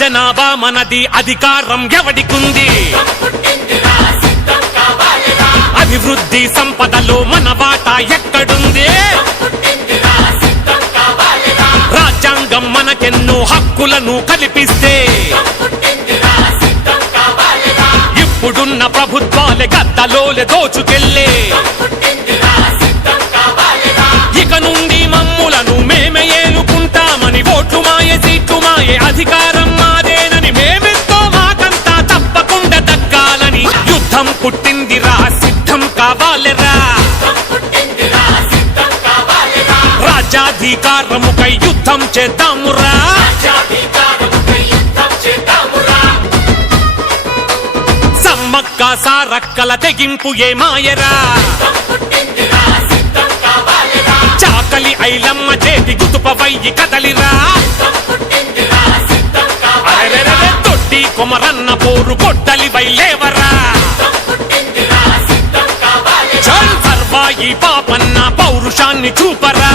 జనాభా మనది అధికారం ఎవడికుంది అభివృద్ధి సంపదలో మన వాటా ఎక్కడుంది రాజ్యాంగం మనకెన్నో హక్కులను కల్పిస్తే ఇప్పుడున్న ప్రభుత్వాలే గద్దలోలే దోచుకెళ్ళే ఇక నుండి మమ్ములను మేమే ఏలుకుంటామని ఓట్లు మాయే సీట్లు మాయే అధికారం మాదేనని మేమెంతో మాకంతా తప్పకుండా దక్కాలని యుద్ధం పుట్టిందిరా సిద్ధం కావాలిరా రాజ్యాధికారముకై యుద్ధం చేద్దామురా సమ్మక్క సారక్కల తెగింపు ఏమాయరా చాకలి ఐలమ్మ చేతి గుతుపవయ్యి కదలిరా తొట్టి కొమరన్న పోరు కొట్టలి వైలేవరా సర్వాయి పాపన్న పౌరుషాన్ని చూపరా